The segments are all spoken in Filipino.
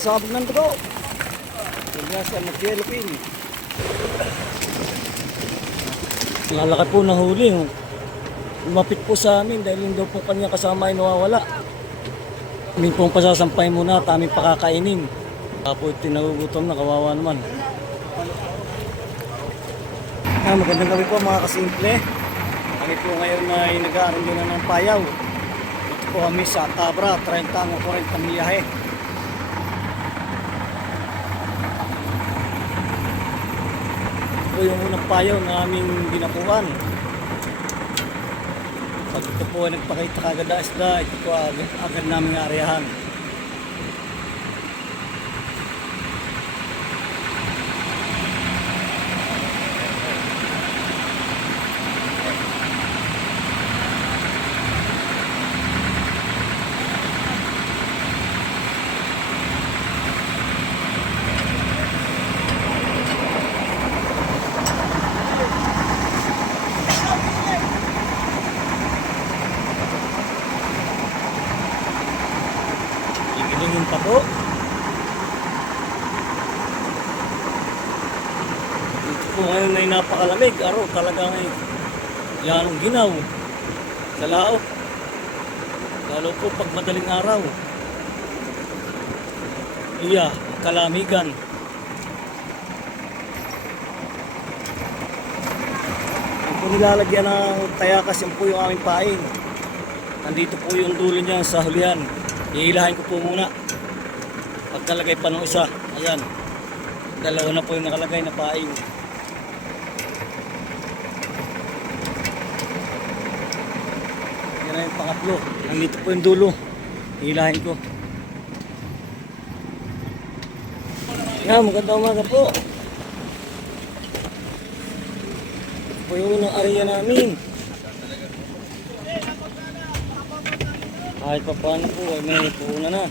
Sabog ng dugo. Biasa mag-yelopin. Lalaki po na huli. Lumapit po sa amin dahil hindi po kanya kasama ay nawawala. Amin pong pasasampay muna at aming pakakainin. Tapos tinagugutom na, kawawa naman. Magandang gabi po mga kasimple. Kami po ngayon ay nag-aaral na ng payaw. Ito po kami sa Tabra, 30 o 40 milyahe. Ito po yung unang payaw na aming ginapuan. Pag ito po ay nagpakita kagad na isda, ito po agad naming areahan. Yung pato. Dito po ngayon ay napakalamig. Araw talagang ay yanong ginaw sa laot. Lalo po pag madaling araw. Iya, kalamigan. Kung nilalagyan ng tayakas, yan po yung aming pain. Nandito po yung dulo niya sa hulihan. Ihilahin ko po muna. Pagkalagay pa ng isa. Ayan. Dalawa na po yung nakalagay na paing. Yan na yung pangatlo. Nandito po yung dulo. Ihilahin ko. Yan, magandang umaga po. Ito po yung unang area namin. Kahit pa paano po, may puuna na.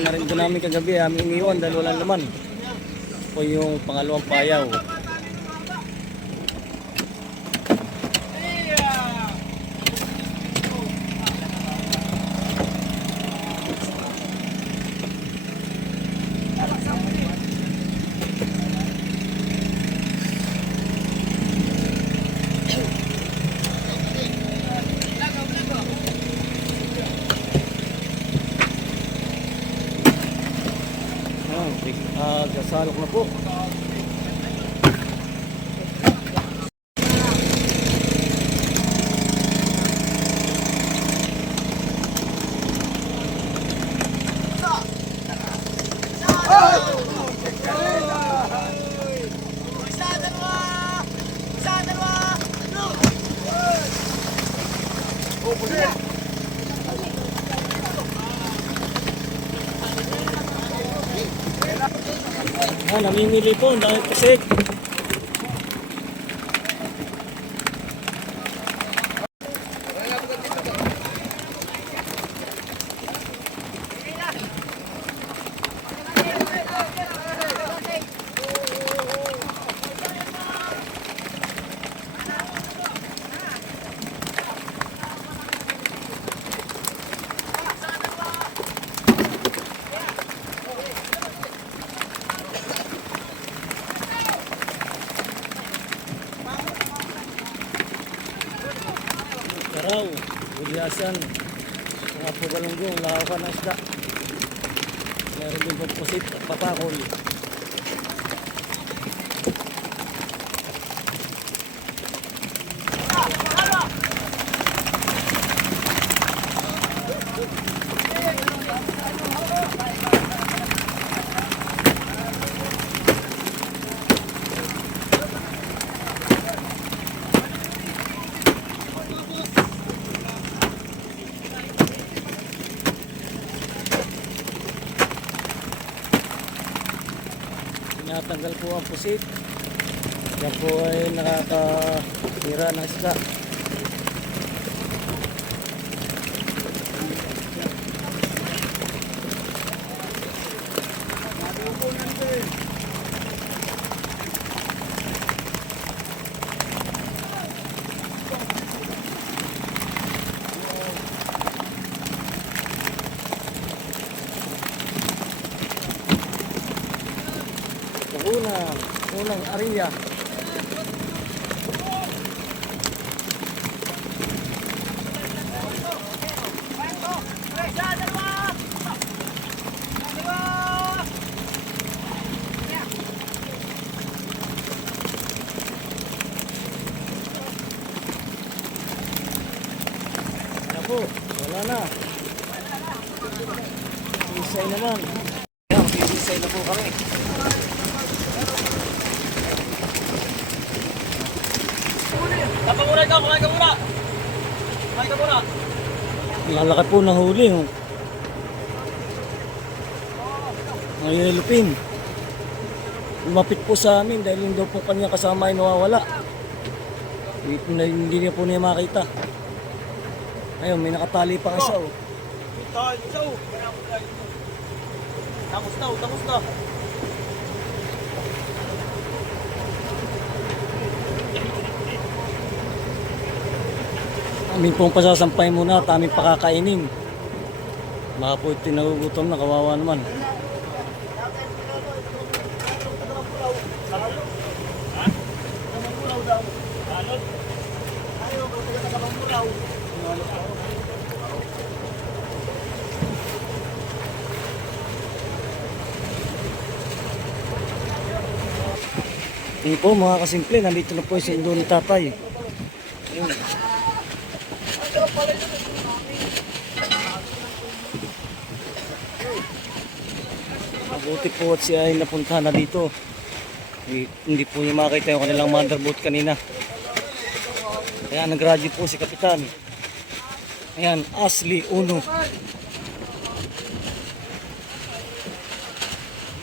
Narindo namin kagabi, aming iniwan dahil walang laman. Po yung pangalawang payaw. Gasalok na po. Namimili po, dahil kasi Karaw, Uliasan, mga pugalunggong, lakaw ng isda. Meron din pagpusit at papakol. Tinatanggal po ang pusit. Yan po ay nakakatira ng isda. Unang area. Ako, wala na. Isay naman. Ayan, isay na po kami. Kumain ka muna. Kumain ka muna. Lalaki po na huli. Oh. Ang yelupin. Lumapit po sa amin dahil hindi daw po kanya kasama ay nawawala. Hindi niya po niya makita. Ayun, may nakatali pa kasi oh. Tangos na. Amin pong pasasampay muna at aming pakakainin. Baka po ito nagugutom na, kawawa naman. Hindi po mga kasimple, nandito na po sa indo ni tatay. Ayun. Mabuti po at siya ay napunta na dito. Hindi po niya makita yung kanilang motherboard kanina. Kaya nag-radio po si Kapitan. Ayan, Ashley Uno.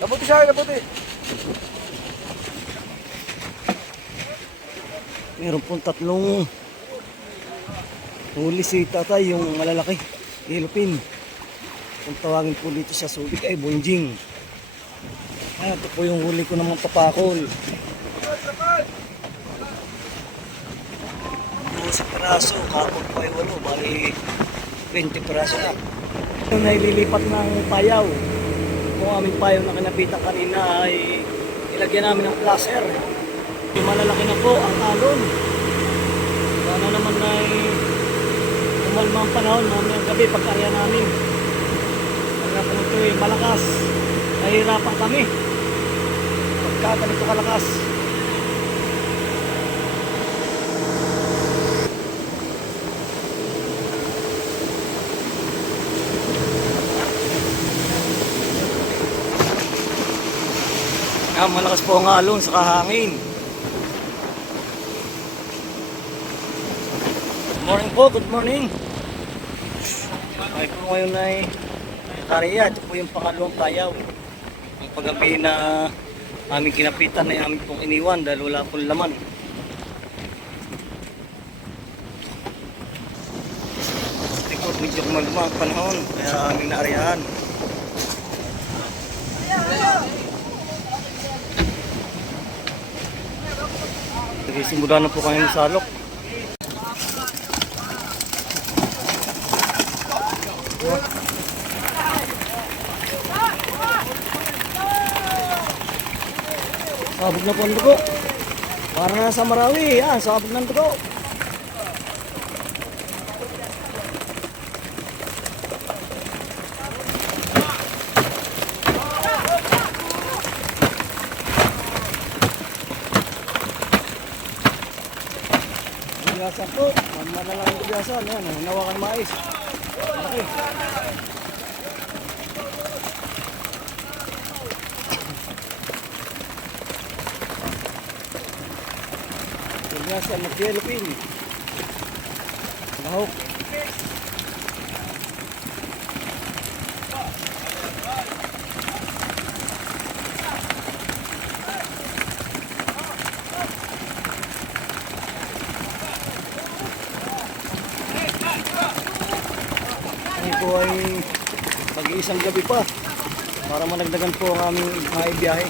Nabuti siya, nabuti. Meron pong tatlong huli si tatay, yung malalaki, yellowfin. Kung tawagin po dito sa Subic ay bunjing. Ayan, ito po yung huli ko ng mga papakol. 12 peraso, kapag po ay 8, bali 20 peraso na. Yung naililipat ng payaw, kung aming payaw na kinapitan kanina ay ilagyan namin ng placer. Malalaki na po ang alon. Sana naman ay umalma ang panahon mamayang gabi pagkarya namin. Pagka po ito ay malakas, nahihirapan kami. Pagka ganito kalakas. Malakas po ang alon sa kahangin. Good morning po, good morning. Ay po ngayon ay karya, ito po yung pangalawang payaw. Ang paggabi na aming kinapitan ay aming pong iniwan dahil wala pong laman. Tikot, medyo kumalma ang panahon, kaya aming naarihan. Nagsisimula na po kami ng salok. Sabog na po ang dugo. Para na sa Marawi, yan, sabog ng dugo. Bigasan po, mamala lang ang bigasan, yan, hinawakan mais. Malaki. Bigasan ng yellowfin. Lahok. Ito ay mag-iisang gabi pa para managdagan po ang aming biyahe.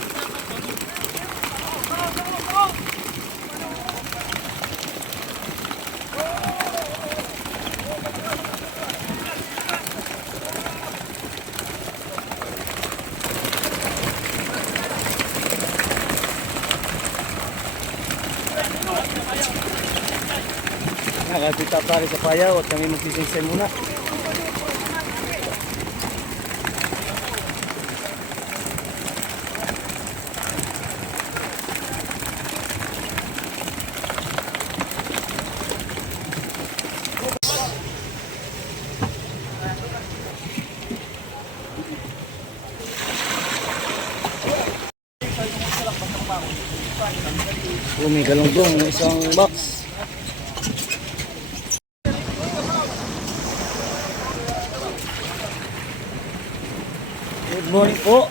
Kaya tatali sa payaw at kami magsisingsay muna. May galunggong na isang box. Good morning po.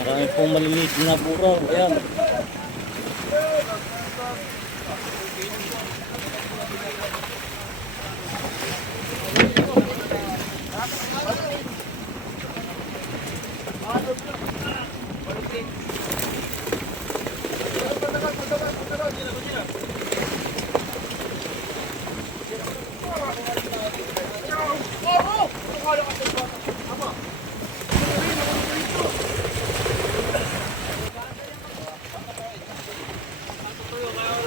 Marami pong maliliit na buraw. Ayan.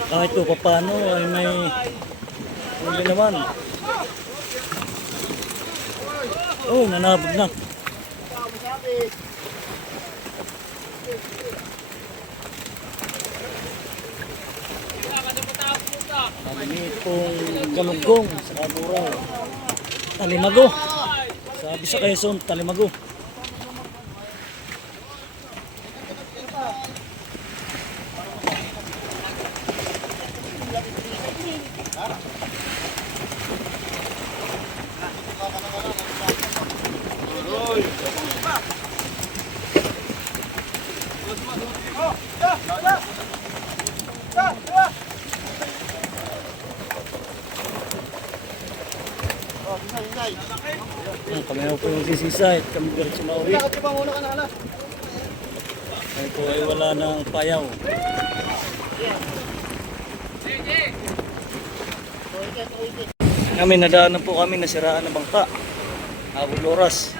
Kahit po paano ay may huli naman. Oh, nanabog na. Maliit pong galunggong sa kaburaw. Talimago. Sabi sa Quezon, talimago. Kami na po yung sisisay, kami diretso na uwi. Kami po ay wala ng payaw. Kami nadaanan po kami, nasiraan ng bangka. Habang oras.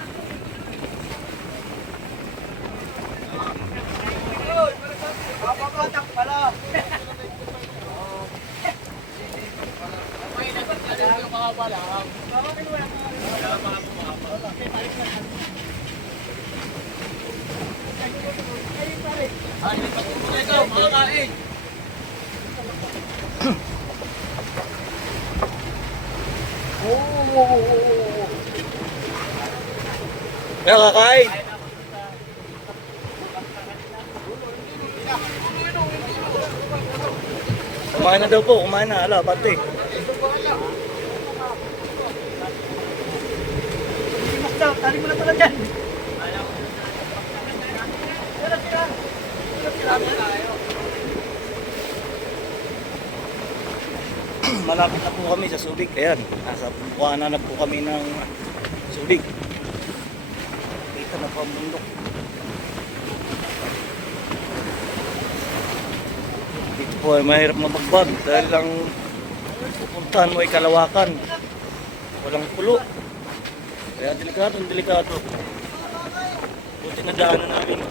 Kaya kakain. Kumain na daw po, kumain na. Ala, pati. Tali mo na pala dyan. Malapit na po kami sa Subic. Ayan, nasa buwanan na po kami ng Subic. Kita na po ang bundok. Dito po ay mahirap mabagbag dahil lang pupuntahan mo ay kalawakan. Walang pulo. Kaya delikado, delikado. Buti na daanan namin.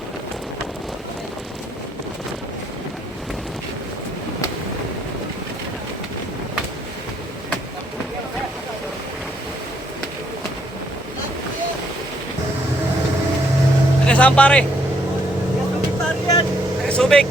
Ano saan pare? Subic pare yan. Subic.